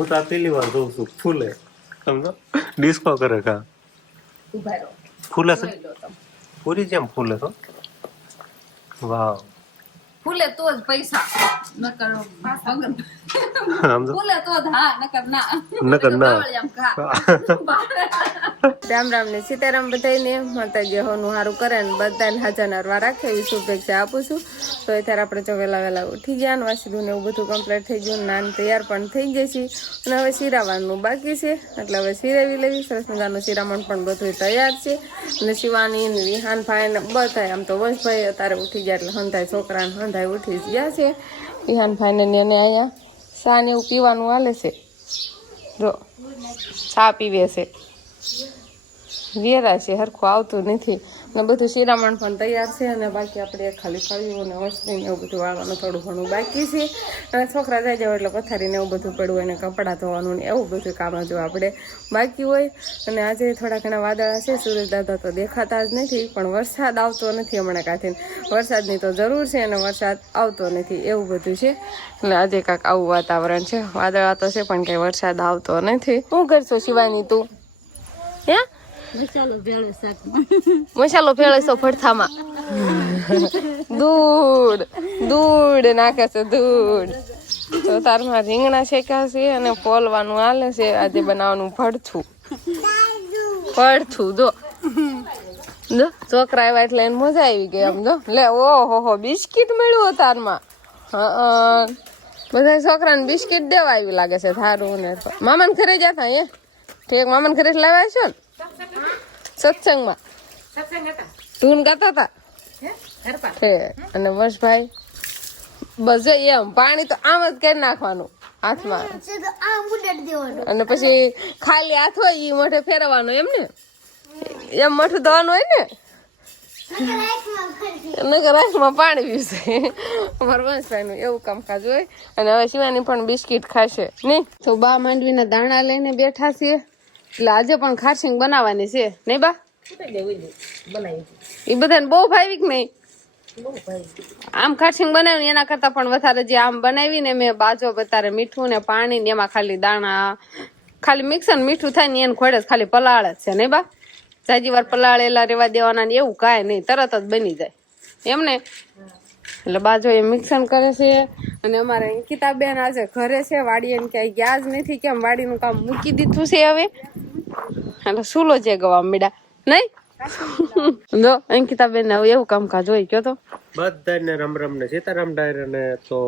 હું તો આ પહેલી વાર જોઉં છું ફૂલે સમજો ડિસ્કો કરે કા ઉભા રહો ફૂલે છે જોઈ લો તમે. પૂરી જેમ ફૂલે તો વાવ ફૂલે તો જ પૈસા નકર ભગન સમજો ફૂલે તો જ હા નકર ના નકર ના. બાવળિયામ ઘા. રામ રામ ને સીતારામ બધાને માતાજી હોનું સારું કરે ને બધાને હાજર નરવા રાખે એવી શુભેચ્છા આપું છું. તો અત્યારે આપણે જો વહેલા ઉઠી ગયા ને વાસીદું ને એવું બધું કમ્પ્લીટ થઈ ગયું, નાન તૈયાર પણ થઈ ગઈ છે અને હવે શિરાવાનું બાકી છે એટલે હવે શિરાવી લેવી. સરસ મજાનું શિરામણ પણ બધું તૈયાર છે અને શિવાની ને વિહાન ભાઈ ને બધા આમ તો વંશભાઈ અત્યારે ઉઠી ગયા એટલે હંધાય છોકરાને હંધાય ઉઠી જ ગયા છે. વિહાન ભાઈ ને અહીંયા ચા ને એવું પીવાનું હાલે છે, જો ચા પીવે છે. વેરા છે હરખું આવતું નથી ને બધું શિરામણ પણ તૈયાર છે અને બાકી આપણે ખાલી ફળીઓ ને વસ્તુને એવું બધું વાળવાનું થોડું ઘણું બાકી છે અને છોકરા જાય જાવ એટલે પથારીને એવું બધું પડવું હોય ને કપડાં ધોવાનું ને એવું બધું કામ જો આપણે બાકી હોય. અને આજે થોડા ઘણા વાદળા છે, સૂરજ દાદા તો દેખાતા જ નથી પણ વરસાદ આવતો નથી હમણાં કાંથી. વરસાદની તો જરૂર છે અને વરસાદ આવતો નથી એવું બધું છે એટલે આજે કાંઈક આવું વાતાવરણ છે. વાદળા તો છે પણ કંઈ વરસાદ આવતો નથી. શું કરશો શિવાની તું? હે મસાલો ભેળવશો ભડથામાં? દૂધ નાખે છે દૂધ. તો તારમાં રીંગણા શેક્યા છે અને પોલવાનું હાલે છે. આજે બનાવવાનું ભડથું જો છોકરા આવ્યા એટલે એને મજા આવી ગઈ. આમ જો લે ઓહો બિસ્કિટ મળ્યું તારમાં. હા બધા છોકરાને બિસ્કિટ દેવા આવી લાગે છે. થારું ને મામાને ઘરે જતા અહીંયા ઠીક મામાને ઘરે લાવ્યા છો ને સત્સંગમાં ધૂન ગાતા હતા અને વંશભાઈ બસ એમ પાણી તો આમ જ કરી નાખવાનું હાથમાં અને પછી ખાલી હાથ હોય એ મોઢે ફેરવવાનું એમ ને એમ મોઢું ધોવાનું હોય ને નકર આંખમાં પાણી પીશે. અમારા વંશભાઈ નું એવું કામકાજ હોય. અને હવે શિવાની પણ બિસ્કિટ ખાશે નહીં તો બા માંડવીના દાણા લઈને બેઠા છીએ એટલે આજે પણ ખારસિંગ બનાવવાની છે નહીં બા? એ બધાને બહુ ભાવી કે નહીં? આમ ખારસિંગ બનાવી એના કરતા પણ વધારે જે આમ બનાવી ને મેં બાજો વધારે મીઠું ને પાણી ને એમાં ખાલી દાણા ખાલી મિક્સ ને મીઠું થાય ને એને ખોડે ખાલી પલાળ જ છે નહીં બા? જાજી વાર પલાળેલા રેવા દેવાના ને એવું કાંઈ નહીં, તરત જ બની જાય એમને. એટલે બાજો એ મિક્સન કરે છે. અને અમારે અંકિતાબેન આજે ઘરે છે, વાડી એમ ક્યાંય ગયા જ નથી, કેમ વાડીનું કામ મૂકી દીધું છે હવે એટલે સુલો છે ગવા મીડા નહીં. જો અંકિતાબેન ને હવે એવું કામકાજ હોય કયો તો બધાને રમ ને સીતારામ ડાયર ને તો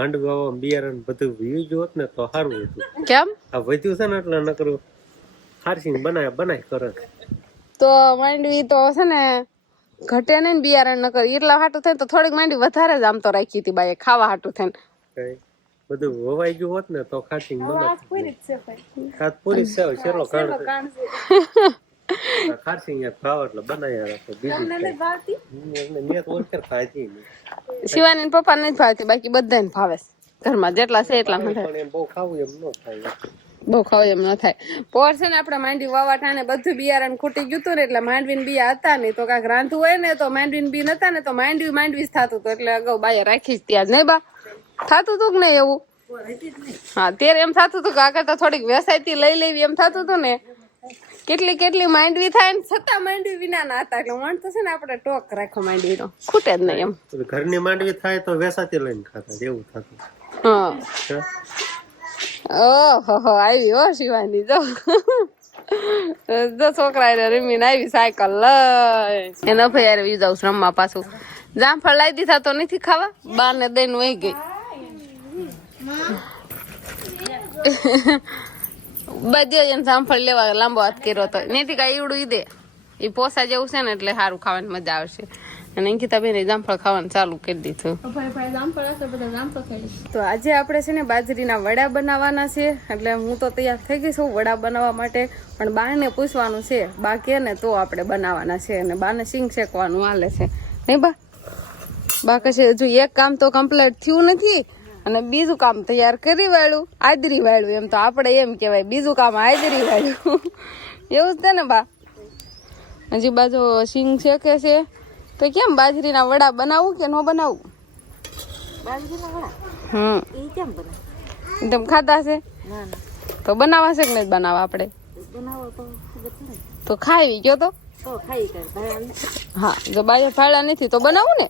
માંડવી વાવવા બિયારણ બધું વીજ હોત ને તો સારું હતું. કેમ આ વધ્યું છે ને એટલે નકરું ખારસિંગ બનાય કરે તો માંડવી તો છે ને ઘટે નહીં ને બિયારણ ન કરે એટલા હાટું થાય તો થોડીક માંડવી વધારે જ આમ તો રાખી હતી બાએ ખાવા હાટું થઈને. બધું વવાઈ ગયું હોત ને તો ખારસિંગ બને. પૂરી સેવ શેરો કાઢ ખારસિંગ ભાવ એટલે બનાવ્યા રાખો. બીજું મેં તો ઓછર ખાધી શિવાની પપ્પા નથી ભાવતી, બાકી બધાને ભાવે ઘરમાં જેટલા છે એટલા પણ એમ બહુ ખાવું એમ ન થાય. બહુ ખાવ એમ ન થાય. પોર છે ને આપણે માંડવી વાવાટા ને બધું બિયારણ ખૂટી ગયું હતું ને એટલે માંડવીને બિયા હતા નહીં તો કાંઈક રાંધવું હોય ને તો માંડવીને બી નતા ને તો માંડવી જ થતું હતું એટલે અગાઉ બાએ રાખી જ ત્યાં જ નહીં બા થતું હતું કે નહીં એવું? હા ત્યારે એમ થતું હતું કે આગળ તો થોડીક વેસાયતી લઈ લેવી એમ થતું હતું ને. કેટલી માંડવી થાય ને છતાં માંડવી વિના ના હતા એટલે વણ તો છે ને આપણે ટોક રાખો માંડવી નો ખૂટે જ નહીં એમ. ઘરની માંડવી થાય તો વેસાતી લઈને ખાતા એવું થતું. હા ઓહો આવી હો શિવાની જો છોકરા રમીને આવી સાયકલ લઈ એને ભાઈ વી જાઉં રમવા. પાછું જામફળ લાવી દીધા તો નથી ખાવા, બાર ને દઈને વહી ગઈ. બધે જામફળ લેવા લાંબો હાથ કર્યો હતો નથી કાંઈ ઈવડું ઈ દે એ પોસા જેવું છે ને એટલે સારું ખાવાની મજા આવશે. અને અંકિતાબેન જામફળ ખાવાનું ચાલુ કરી દીધું. તો આજે આપણે છે ને બાજરીના વડા બનાવવાના છે એટલે હું તો તૈયાર થઈ ગઈ છું વડા બનાવવા માટે. પણ બાને પૂછવાનું છે, બા કે ને તો આપણે બનાવવાના છે અને બાને સિંગ શેકવાનું હાલે છે નહીં બા? બા કહે છે હજુ એક કામ તો કમ્પ્લીટ થયું નથી અને બીજું કામ તૈયાર કરી વાળું આદરી વાળું. એમ તો આપણે એમ કહેવાય બીજું કામ આદરી વાળું એવું જ છે ને બા? હજી બાજુ સિંગ શેકે છે તો કેમ બાજરીના વડા બનાવું કે ન બનાવું? બાજરીના વડા કેમ બનાવે? તમે ખાધા છે? તો બનાવવા છે કે નહીં બનાવવા આપણે? તો ખાઈ ગયો તો હા, જો બાજુ ફાળ્યા નથી તો બનાવું ને.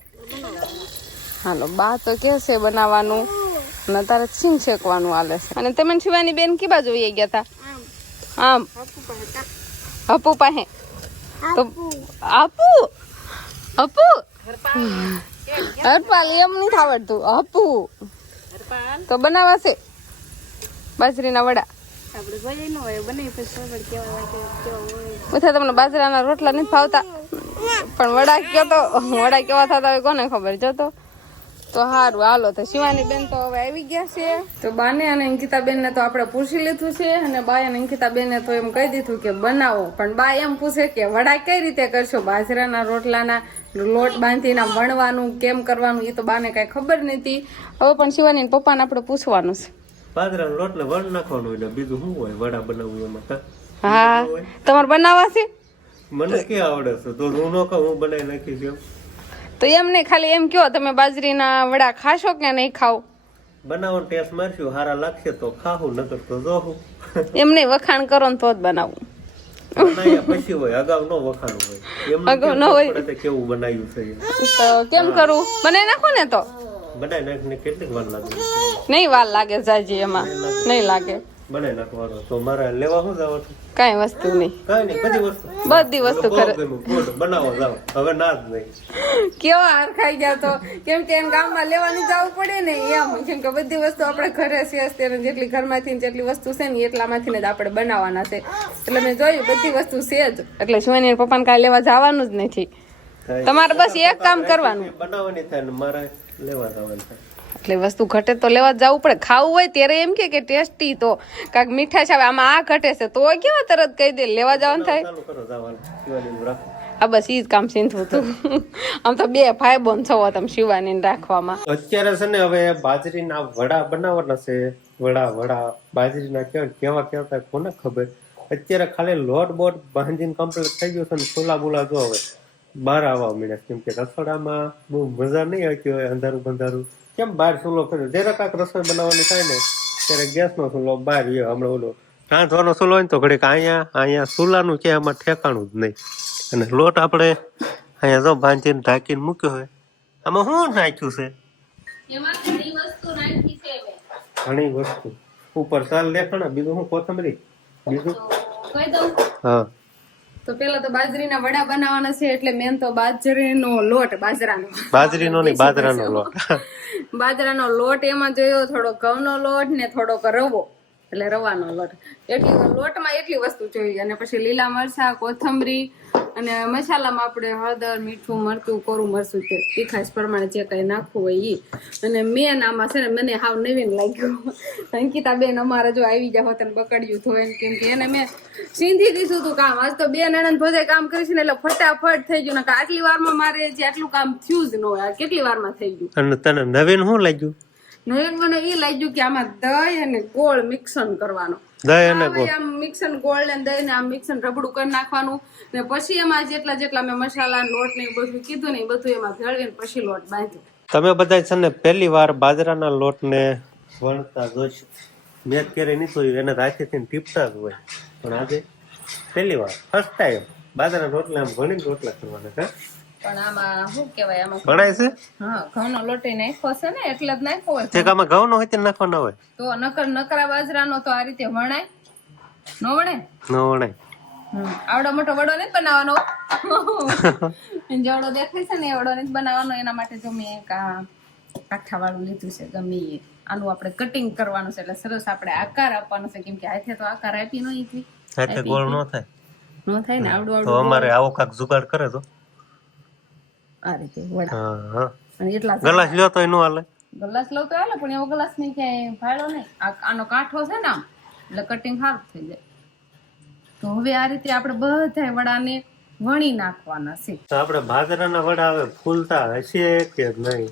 હાલો, બા તો કે છે બનાવવાનું ને તારે સિંગ શેકવાનું હાલે છે. અને તમે શિવાની બેન કી બાજુ વહી ગયા તા? આમ અપુ પાસે તો આપુ અપુ હરપાલ એમ નહીં આવડતું. અપુ તો બનાવા છે બાજરીના વડા. બધા તમને બાજરાના રોટલા નથી ભાવતા પણ વડા કયો તો વડા કેવા થતા હોય કોને ખબર. જો તો સારું હાલો. તો શિવાની બેન તો હવે આવી ગયા છે. તો બાને અને અંકિતા બેન ને તો આપણે પૂછી લીધું છે અને બા અને અંકિતા બેન ને તો એમ કહી દીધું કે બનાવો. પણ બા એમ પૂછે કે વડા કઈ રીતે કરશો? બાજરાના રોટલાના લોટ બાંધીને વણવાનું કેમ કરવાનું એ તો બાને કઈ ખબર નથી. હવે પણ શિવાની પપ્પાને આપણે પૂછવાનું છે. બાજરાનો લોટ ને વણ નાખવાનું હોય, બીજું શું હોય વડા બનાવવું એમાં? હા, તમારે બનાવવા છે? મને કે આવડે છે તો હું નો કહું, હું બનાવી નાખીશ એમ. તો એમ નહીં, ખાલી એમ કયો તમે બાજરીના વડા ખાશો કે નહીં ખાવ? બનાવવાનો ટેસ્ટ મારશું, સારા લાગશે તો ખાવું, નકર તો જોવું. એમ નહીં, વખાણ કરો ને તો જ બનાવું. બનાવ્યા પછી હોય, અગાઉ નો વખાણ હોય. અગાઉ ન હોય કેવું બનાવ્યું છે તો કેમ કરું? બનાવી નાખો ને. તો બનાવી નાખીને કેટલીક વાર લાગે? નહીં વાર લાગે જાજી, એમાં નહીં લાગે. બનાવી નાખવાનો તો મારે લેવા શું જવાનું? કઈ વસ્તુ નહીં, કઈ નહીં, બધી વસ્તુ કરે બનાવો જાવ. હવે ના જ નહીં કેવા હાર ખાઈ ગયા તો કેમ કે એને ગામમાં લેવાની જવું પડે ને એમ. કેમ કે બધી વસ્તુ આપણે ઘરે છે અત્યારે, જેટલી ઘરમાંથી જેટલી વસ્તુ છે ને એટલામાંથી જ આપણે બનાવવાના છે. એટલે મેં જોયું બધી વસ્તુ છે જ, એટલે શિવાની પપ્પાને કાંઈ લેવા જવાનું જ નથી. તમારે બસ એક કામ કરવાનું, બનાવવાની થાય ને મારે લેવા જવાનું થાય. એટલે વસ્તુ ઘટે તો લેવા જવું પડે. ખાવું હોય ત્યારે એમ કે ટેસ્ટી તો કાંઈક મીઠાશ આવે, આમાં આ ઘટે છે તો કેવા તરત કહી દે લેવા જવાનું થાય. હા બસ ઈ જ કામ સીંધવું હતું. આમ તો બે ભાઈ બોન છો તમે શિવાની રાખવામાં. અત્યારે છે ને હવે બાજરીના વડા બનાવવાના છે. વડા બાજરીના કેવા કેવા કોને ખબર. અત્યારે ખાલી લોટ બોટ બાંધીને કમ્પ્લીટ થઈ ગયું છે ને છોલા બોલા જો હવે બહાર આવવા મળ્યા. કેમ કે રસોડામાં બહુ મજા નહીં આવતી હોય, અંધારું બંધારું. કેમ બહાર ચૂલો કર્યો જરા કાંક રસોઈ બનાવવાની થાય ને ત્યારે ગેસનો ચૂલો બહાર ગયો. હમણાં ઓલો રાંધવાનો ચૂલો હોય ને તો ઘડીક અહીંયા ચૂલાનું કે આમાં ઠેકાણું જ નહીં. અને લોટ આપણે અહીંયા જો બાંધીને ઢાંકીને મૂક્યો હોય. આમાં શું નાખ્યું છે? ઘણી વસ્તુ ઉપર ચાલ દેખાણા. બીજું શું કોથમરી બીજું? હા, તો પેલા તો બાજરીના વડા બનાવવાના છે એટલે મેન તો બાજરીનો લોટ, બાજરાનો નહીં બાજરાનો લોટ. બાજરાનો લોટ એમાં જોયો થોડો ઘઉંનો લોટ ને થોડોક રવો, એટલે રવાનો લોટ. એટલી લોટમાં એટલી વસ્તુ જોઈએ. અને પછી લીલા મરચા, કોથમરી અને મસાલામાં આપણે હળદર, મીઠું, મરચું, કોરું મરચું તે તીખાશ પ્રમાણે જે કઈ નાખવું હોય ઈ. અને મેન આમાં છે ને મને હાવ નવીન લાગ્યું. અંકિતા બેન અમારે જો આવી ગયા હોત ને બકડ્યું થોય, કેમ કે એને મેં સીંધી દીધું હતું કામ. આજ તો બે નણંદ ભોજે કામ કરીશું ને એટલે ફટાફટ થઈ ગયું. ને આટલી વારમાં મારે જે આટલું કામ થયું જ ન હોય, કેટલી વારમાં થઈ ગયું. અને તને નવીન શું લાગ્યું? નવીન મને એ લાગ્યું કે આમાં દહીં અને ગોળ મિક્સન કરવાનો. મિક્સન ગોળ ને દહીં ને આમ મિક્સન રબડું કરી નાખવાનું. ને પછી એમાં જેટલા મેં મસાલા લોટ ને બધું કીધું ને બધું એમાં ભેળવીને પછી લોટ બાંધ્યો. તમે બધા છે ને પહેલી વાર બાજરાના લોટ ને વણતા જોઈશું. મેં ક્યારે નહીં જોયું, એને રાશીથી ટીપતા જ હોય. પણ આજે પહેલી વાર ફર્સ્ટ ટાઈમ બાજરાના રોટલા આમ ઘણી રોટલા કરવાના. પણ આમાં શું કહેવાય, આમાં ભણાય છે. હા, ઘઉંનો લોટ નાખ્યો છે ને એટલે જ નાખ્યો હોય. આમાં ઘઉંનો હોય તે નાખવાનો હોય તો નકરા બાજરાનો તો આ રીતે વણાય ન વણાય? ન વણાય. આવડો મોટો વડો નથી બનાવવાનો. જેવડો દેખાય છે ને એવડો નથી બનાવવાનો. એના માટે જો મેં એક કાઠા વાળું લીધું છે. ગમે એ આનું આપણે કટિંગ કરવાનું છે એટલે સરસ આપણે આકાર આપવાનો છે. કેમ કે હાથે તો આકાર આપી ન હતી, હાથે ગોળ ન થાય ને આવડું તો અમારે આવો કાક જુગાડ કરે તો આ રીતે વડા. અને એટલા ગ્લાસ લ્યો તો નો હાલે. ગ્લાસ લો તો હાલે, પણ એવો ગ્લાસ નહીં ક્યાંય ફાળો નહીં. આનો કાંઠો છે ને આમ એટલે કટિંગ સારું થઈ જાય. તો હવે આ રીતે આપણે બધા વડાને વણી નાખવાના છે. તો આપણે બાજરાના વડા હવે ફૂલતા હશે કે નહીં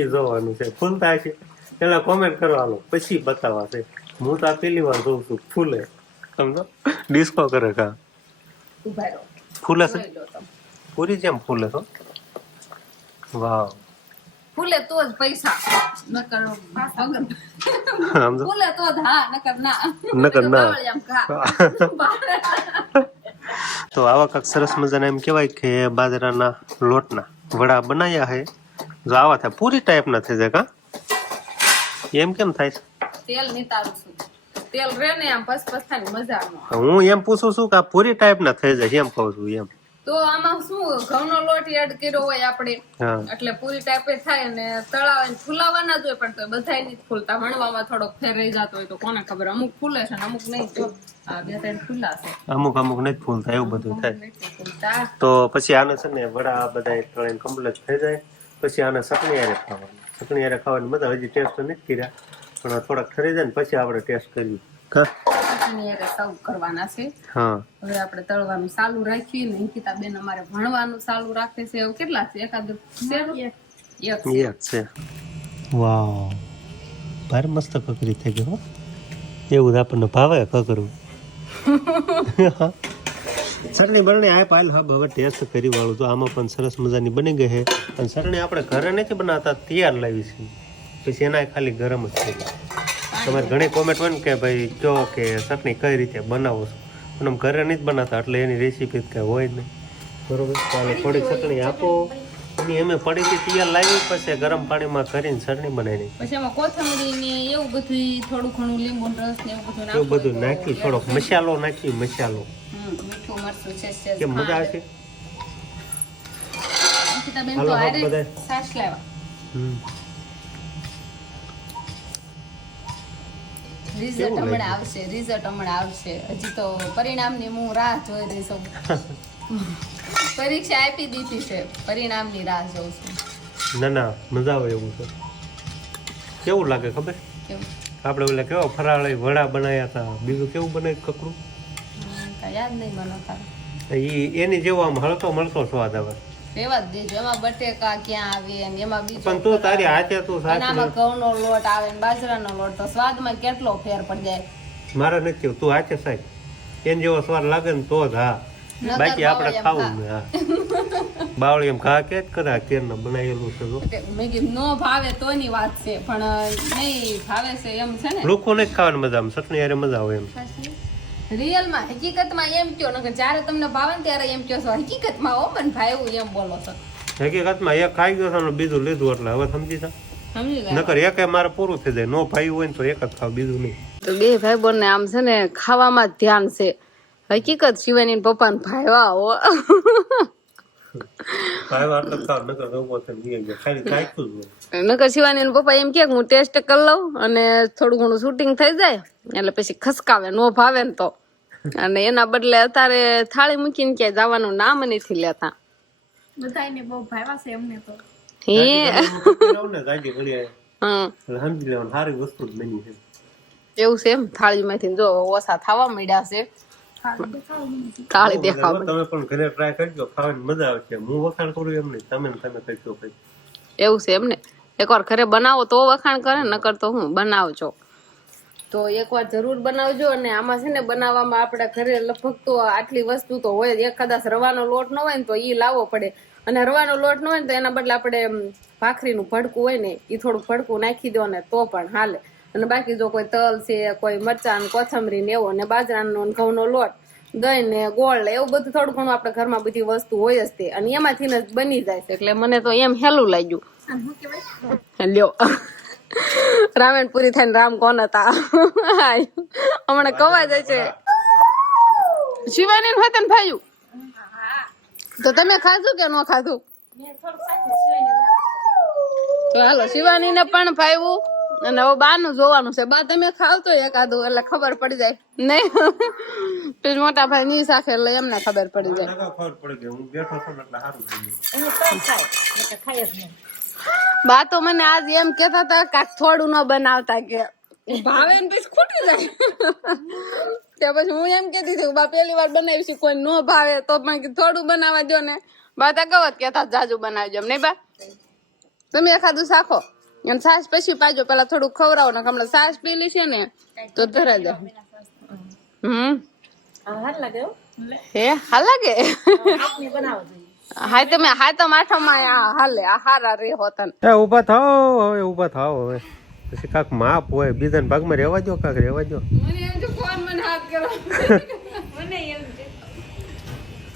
એ જોવાનું છે. ફૂલતા હશે પેલા કોમેન્ટ કરવાનો, પછી બતાવવા છે. હું તો આ પેલી વાર જોઉં છું ફૂલે. સમજો ડિસ્કો કરે કા ઉભા રહો. ફૂલે છે પૂરી જેમ ફૂલે તો. વાવ, ફૂલે તો જ પૈસા નકર વગર સમજો ફૂલે તો જ હા નકર ના નકર ના. બાવળિયામ ઘા. તો આવા કાંક સરસ મજાના એમ કહેવાય કે બાજરાના લોટના વડા બનાવ્યા છે. જો આવા થાય પૂરી ટાઈપના થઈ જાય કા એમ કેમ થાય છે? તેલ નીતારું છું તેલ રે ને આમ પસપસ થાય ને મજા આવે. હું એમ પૂછું છું કે આ પૂરી ટાઈપના થઈ જાય એમ કહું છું એમ. તો આમાં શું ઘઉંનો લોટ એડ કર્યો હોય આપણે હા એટલે પૂરી ટાઈપે થાય ને તળાવે ને ફૂલાવાના જ હોય પણ તો બધાય નથી ફૂલતા. વણવામાં થોડોક ફેર રહી જતો હોય તો કોને ખબર અમુક ફૂલે છે ને અમુક નહીં. જો આ બે ત્રણ ફૂલા છે અમુક નથી ફૂલતા એવું બધું થાય. નથી ફૂલતા. તો પછી આને છે ને વડા બધા તળીને કમ્પ્લીટ થઈ જાય પછી આને ચટણી હારે ખાવાનું. ચટણી હારે ખાવાની મજા. હજી ટેસ્ટ નથી કર્યા પણ થોડાક ઠરી જાય ને પછી આપણે ટેસ્ટ કરીએ. ચટણી હારે સર્વ કરવાના છે. હા હવે આપણે તળવાનું ચાલુ રાખીએ ને અંકિતા બેન અમારે ભણવાનું ચાલુ રાખે છે. એવું કેટલા છે? એકાદ એક છે. એક છે. વાવ ભારે મસ્ત કકરી થઈ ગઈ હો. એવું જ આપણને ભાવે કકરું. ચટણી બરણી આ પાલ હબ હવે ટેસ્ટ કરી વાળું તો આમાં પણ સરસ મજાની બની ગઈ છે. અને ચટણી આપણે ઘરે નથી બનાવતા તૈયાર લાવી છે પછી એના ખાલી ગરમ જ થઈ ગઈ. તમારે ઘણી કોમેન્ટ હોય ને કે ભાઈ કહો કે ચટણી કઈ રીતે બનાવો છો પણ આમ ઘરે નથી બનાવતા એટલે એની રેસીપી કઈ હોય જ નહીં. બરોબર ચાલો થોડીક ચટણી આપો. એની અમે પડીથી તૈયાર લાવી પછી ગરમ પાણીમાં કરીને ચટણી બનાવી પછી એમાં કોથમરી ને એવું બધું થોડું ઘણું લીંબુ રસ ને એવું બધું નાખી થોડોક મસાલો નાખી મસાલો મીઠું મરચું છે કેમ મજા આવશે. અંકિતા બેન હાલો, તો હાલો આરે બધાય. સાસ લાવ્યા. રિઝલ્ટ કેવું હમણાં લાગ્યું? આવશે રિઝલ્ટ હમણાં આવશે. હજી તો પરિણામની હું રાહ જોઈ રહી છું. પરીક્ષા આપી દીધી છે પરિણામની રાહ જોઉં છું. ના ના મજા આવે એવું છે. કેવું લાગે ખબર કેવું આપણે ઓલા કેવા ફરાળી વડા બનાવ્યા હતા બીજું કેવું બનાવ્યું કકરું કાંઈ યાદ નહીં મને તારે. એની જેવો આમ હળતો મળતો સ્વાદ આવે. રેવા જ દેજો. એમાં બટેકા ક્યાં આવે ને એમાં બીજો પણ તું તારી હાથે તું અને સાચી આમાં ઘઉંનો લોટ આવે ને બાજરાનો લોટ તો સ્વાદમાં કેટલો ફેર પડી જાય. મારે નથી કેવું તું હાથે સાહેબ એને જેવો સ્વાદ લાગે ને તો જ હા નકર બાકી આપણે બાવળિયામ ખાવું ને હા બાવળી એમ ખા કે જ કદા કેરના બનાવેલું છે જો. મેં કીધું નો ભાવે તોની વાત છે પણ નહીં ભાવે છે એમ છે ને. લોકો ને જ ખાવાની મજા આવે ચટણી હારે મજા આવે એમ. રિયલમાં હકીકતમાં એમ કયો નકર જ્યારે તમને ભાવે ને ત્યારે એમ કયો છો હકીકતમાં ઓ પણ ભાવ્યું એમ બોલો છો. હકીકતમાં એક ખાઈ ગયો છે ને બીજું લીધું એટલે હવે સમજી જા. સમજી ગયા? નકર એક મારે પૂરું થઈ જાય નો ભાઈ હોય ને તો એક જ ખાવ બીજું નહીં. તો બે ભાઈ બોનને આમ છે ને ખાવામાં જ ધ્યાન છે. હકીકત શિવાની પપ્પા ને ભાઈ હો ભાઈ આટલો ખાવ નકર રવો છે ને ગયા ખાલી ખાઈતું જ હોય. નકર શિવાની પપ્પા એમ કે હું ટેસ્ટ કરી લઉં અને થોડું ઘણું શૂટિંગ થઈ જાય એટલે પછી ખસકાવે નો ભાવે ને તો. અને એના બદલે અત્યારે થાળી મૂકીને ક્યાંય જવાનું નામ નથી લેતા. બધાયને બહુ ભાવ્યા છે એમને તો. હે ને ગાડી ઘડી હમ એટલે સમજી લેવાનું સારી વસ્તુ જ બની છે. એવું છે એમ થાળીમાંથી જો ઓછા થવા મળ્યા છે. થાળી દેખાવ તમે પણ ઘરે ટ્રાય કરજો ખાવાની મજા આવશે. હું વખાણ કરું એમ નહીં તમે કરજો ભાઈ. એવું છે એમ ને એકવાર ઘરે બનાવો તો વખાણ કરે નકર તો હું બનાવજો. તો એકવાર જરૂર બનાવજો. અને આમાં છે ને બનાવવામાં આપણે ઘરે લગભગ તો આટલી વસ્તુ તો હોય જ. એક કદાચ રવાનો લોટ ન હોય ને તો ઈ લાવવો પડે અને રવાનો લોટ ન હોય ને તો એના બદલે આપણે ભાખરીનું ભડકું હોય ને એ થોડું ભડકું નાખી દો ને તો પણ હાલે. અને બાકી જો કોઈ તલ છે કોઈ મરચાં કોથમરી ને એવો ને બાજરાનો ને ઘઉંનો લોટ દહીં ને ગોળ એવું બધું થોડું ઘણું આપણે ઘરમાં બધી વસ્તુ હોય જ તે અને એમાંથી જ બની જાય છે. એટલે મને તો એમ હેલું લાગ્યું. લ્યો રામાયણ પૂરી થઈને રામ કોણ હતા હમણાં કવાય જાય છે. શિવાની હોય ને ભાઈ તો તમે ખાધું કે ન ખાધું? તો હાલો શિવાની ને પણ ભાઈવું અને હવે બાનું જોવાનું છે. બા તમે ખાવ તો એકાદું એટલે ખબર પડી જાય નહીં. પછી મોટા ભાઈ ની સાથે એટલે એમને ખબર પડી જાય. ખબર પડી ગઈ હું બેઠો છું એટલે સારું થઈ ગયું. બા તો મને આજ એમ કેતા હતા કાક થોડું ન બનાવતા કે ભાવે ને પછી ખૂટી જાય. ત્યાં પછી હું એમ કેતી હતી બા પહેલી વાર બનાવીશું કોઈ ન ભાવે તો પણ થોડું બનાવવા દો ને. બા તા કવત કેતા જાજુ બનાવજો એમ નહીં બા? તમે એખાદું શાખો અને છાશ પછી પાજો પેલા થોડું ખવડાવો ને હમણાં છાશ પીલી છે ને તો ધરા જાય. હે હાલ લાગે હાય તમે હાતમ આઠમમાં આ હાલે આ હારા રે હોતન એ ઊભા થાઓ હવે ઊભા થાઓ હવે પછી કાક માપ હોય બીજા ભાગમાં રહેવા દો કાક રહેવા દો મને એમ જો કોણ મને હાથ કરો મને એમ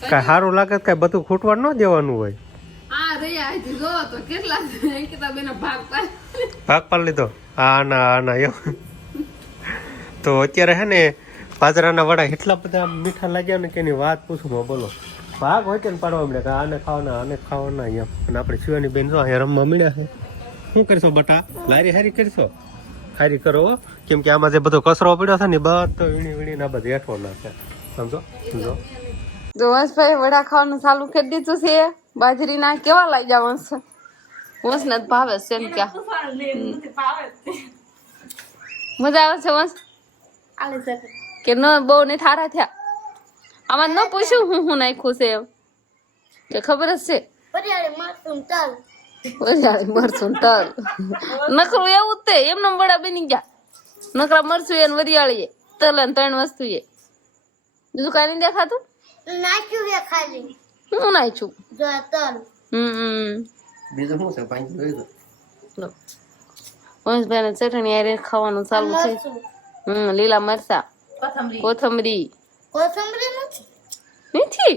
કાંઈ સારું લાગે કાંઈ બધું ખૂટવા ન દેવાનું હોય આ રે આજી જો તો કેટલા અંકિતા બેનો ભાગ પાડી લીધો આના એવું તો અત્યારે હે ને બાજરાના વડા એટલા બધા મીઠા લાગ્યા ને કે એની વાત પૂછું બોલો ભાગ હોય ને પાડવા મળે કે આને ખાવાના એમ અને આપણે શિવાની બેન જો અહીંયા રમવા મળ્યા છે શું કરશો બટા લારી હારી કરશો હારી કરો હો. કેમ કે આમાં જે બધો કચરો પડ્યો છે ને બધો વીણી ના બધું હેઠો નાખે સમજો સમજો વંશભાઈ વડા ખાવાનું ચાલુ કરી દીધું છે બાજરીના કેવા લાગ્યા વંશ ને ભાવે છે એમ ક્યાં મજા આવે છે વંશ કે ન બહુ ને થારા થયા આમાં ન પૂછ્યું હું નાખ્યું છે એમ કે ખબર જ છે વરિયાળી મરચું તલ નકરું એવું જ તે એમને વડા બની ગયા નકરા મરચું એને વરિયાળી તલ અને 3 વસ્તુ એ બીજું કાંઈ નહીં દેખાતું નાખ્યું છે ખાલી હું નાખ્યું જો તલ બીજું શું છે પાંચ વંશભાઈ ને ચટણી આરે ખાવાનું ચાલુ છે લીલા મરચા કોથમરી કોથમરી નથી નથી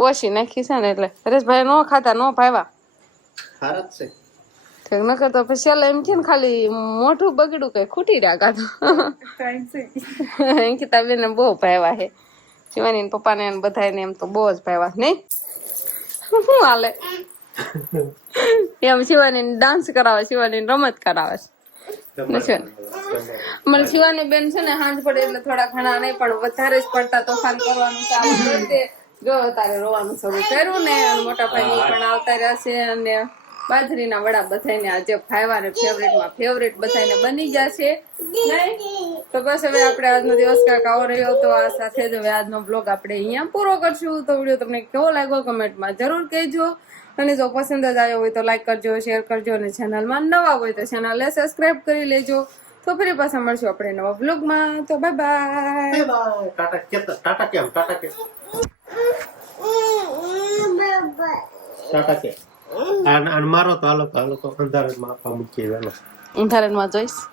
ઓછી નાખી છે ને એટલે હરેશભાઈ નો ખાતા નો ભાવ્યા ખારા જ છે ન કરતો પછી છેલ્લે એમ છે ને ખાલી મોઢું બગડ્યું કઈ ખૂટી રહ્યા કાતો અંકિતા બેન બહુ ભાવ્યા છે શિવાની પપ્પા ને બધા ને એમ તો બહુ જ ભાવ્યા નહીં શું હાલે એમ શિવાની ડાન્સ કરાવે શિવાની રમત કરાવે છે મને શિવાની બેન છે ને હાંજ પડે એટલે થોડા ઘણા નહીં પણ વધારે જ પડતા તોફાન કરવાનું ચાલુ કરી દે જો તારે રોવાનું શરૂ કર્યું ને અને મોટા ભાઈ પણ આવતા રહેશે અને બાજરીના વડા બધાને આજે ખાવા ને ફેવરેટ બધાને બની જશે નહીં તો બસ હવે આપણે આજનો દિવસ કાંઈક આવો રહ્યો તો આ સાથે જ હવે આજનો બ્લોગ આપણે અહીંયા પૂરો કરશું તો વિડીયો તમને કેવો લાગ્યો કમેન્ટમાં જરૂર કહેજો અને જો પસંદ જ આવ્યો હોય તો લાઈક કરજો શેર કરજો અને ચેનલમાં નવા હોય તો ચેનલને સબસ્ક્રાઇબ કરી લેજો તો ફરી પાછા મળશું આપણે નવા બ્લોગમાં તો બાય બાય ટાટા કેમ ટાટા કે મારો તો હાલો તો અંધારામાં આપવા મૂકી અંધારામાં જોઈશ